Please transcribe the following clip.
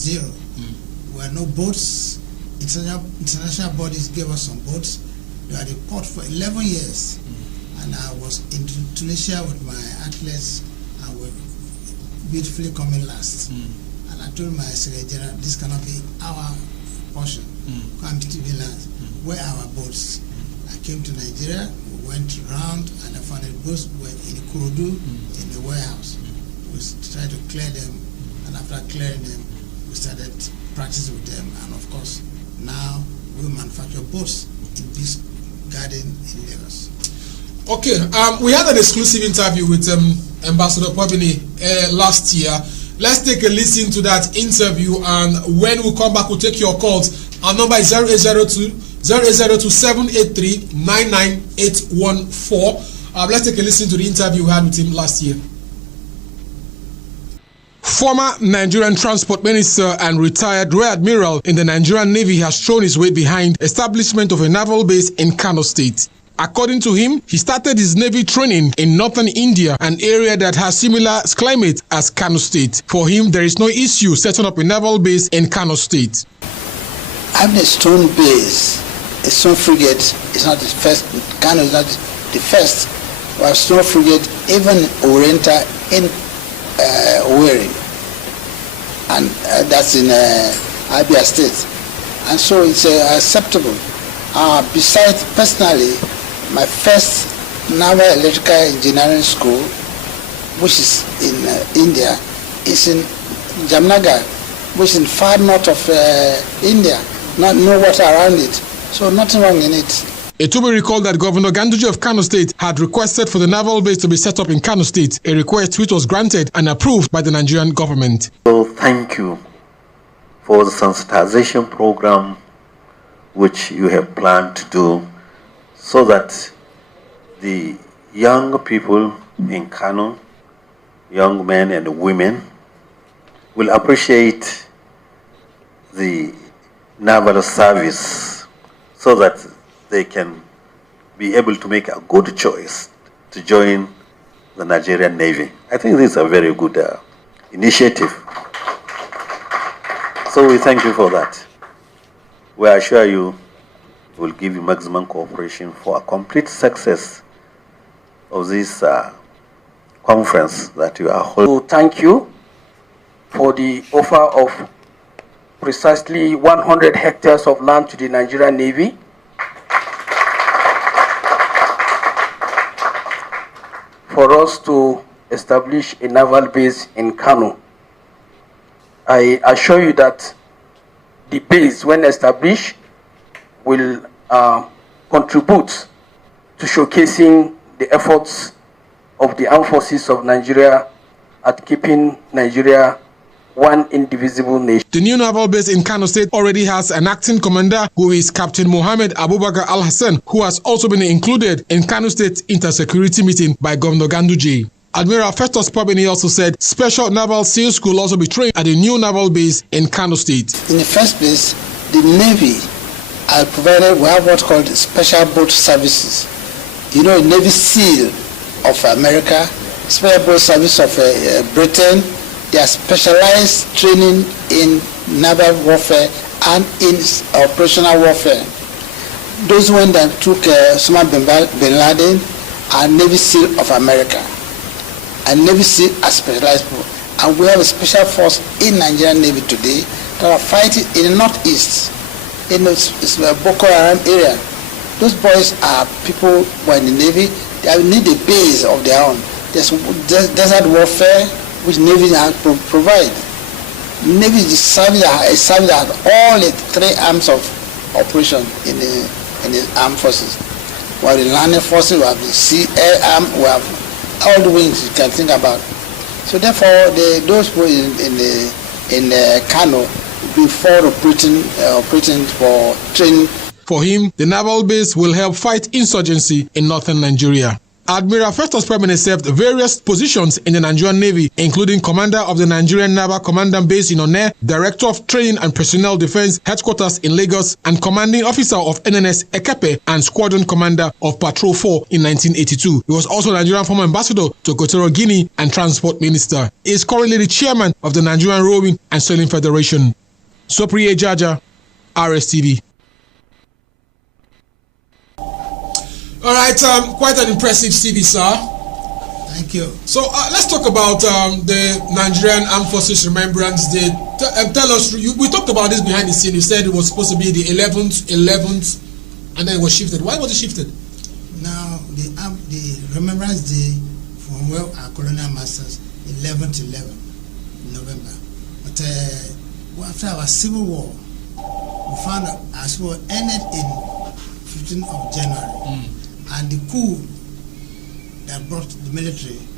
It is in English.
Zero. There were no boats. International bodies gave us some boats. We had a port for 11 years. And I was in Tunisia with my athletes, and we beautifully coming last. And I told my Secretary General, this cannot be our portion. Come to be last. Where are our boats? I came to Nigeria, we went around, and I found the boats were in Kurudu, in the warehouse. We tried to clear them, and after clearing them, we started practicing with them. And of course, now we manufacture boats in this garden in Lagos. Okay, we had an exclusive interview with Ambassador Pobini last year. Let's take a listen to that interview, and when we come back, we'll take your calls. Our number is 0802-783-99814. Let's take a listen to the interview we had with him last year. Former Nigerian Transport Minister and retired Rear Admiral in the Nigerian Navy has thrown his weight behind establishment of a naval base in Kano State. According to him, he started his Navy training in northern India, an area that has similar climate as Kano State. For him, there is no issue setting up a naval base in Kano State. Having a stone base, a stone frigate is not the first. Kano is not the first. We have stone frigate, even Orienta in Owerri, and that's in Abia State, and so it's acceptable. Besides, personally, my first naval electrical engineering school, which is in India, is in Jamnagar, which is in far north of India. No water around it, so nothing wrong in it. It will be recalled that Governor Ganduje of Kano State had requested for the naval base to be set up in Kano State, a request which was granted and approved by the Nigerian government. So thank you for the sensitization program which you have planned to do, so that the young people in Kano, young men and women, will appreciate the naval service, so that they can be able to make a good choice to join the Nigerian Navy. I think this is a very good initiative. So we thank you for that. We assure you will give you maximum cooperation for a complete success of this conference that you are holding. So thank you for the offer of precisely 100 hectares of land to the Nigerian Navy. For us to establish a naval base in Kano. I assure you that the base, when established, will contribute to showcasing the efforts of the armed forces of Nigeria at keeping Nigeria one indivisible nation. The new naval base in Kano State already has an acting commander, who is Captain Mohammed Abubakar Al-Hassan, who has also been included in Kano State intersecurity meeting by Governor Ganduje. Admiral Festus Pobini also said Special Naval SEAL School will also be trained at the new naval base in Kano State. In the first place, the Navy provided, we have what's called special boat services. You know, Navy SEAL of America, special boat service of Britain. They are specialized training in naval warfare and in operational warfare. Those ones that took Osama bin Laden are Navy SEAL of America. And Navy SEAL are specialized people. And we have a special force in Nigerian Navy today that are fighting in the northeast, in the Boko Haram area. Those boys are people who are in the Navy. They need a base of their own. There's desert warfare, which Navy provide. Navy is a service that has all the three arms of operation in the armed forces. We have the land forces, we have the sea, air arm, we have all the wings you can think about. So therefore, those people in Kano before operating for training. For him, the naval base will help fight insurgency in northern Nigeria. Admiral Festus Premine served various positions in the Nigerian Navy, including Commander of the Nigerian Naval Commandant Base in Onne, Director of Training and Personnel Defense Headquarters in Lagos, and Commanding Officer of NNS Ekepe and Squadron Commander of Patrol 4 in 1982. He was also Nigerian former ambassador to Equatorial Guinea and Transport Minister. He is currently the chairman of the Nigerian Rowing and Sailing Federation. Sopriye Jaja, Rstv. All right, quite an impressive CV, sir. Thank you. So let's talk about the Nigerian Armed Forces Remembrance Day. Tell us, we talked about this behind the scene. You said it was supposed to be the 11th, and then it was shifted. Why was it shifted? Now, the Remembrance Day from where our colonial masters, 11th November. But after our civil war, we found out our civil war ended in 15th of January. And the coup that brought the military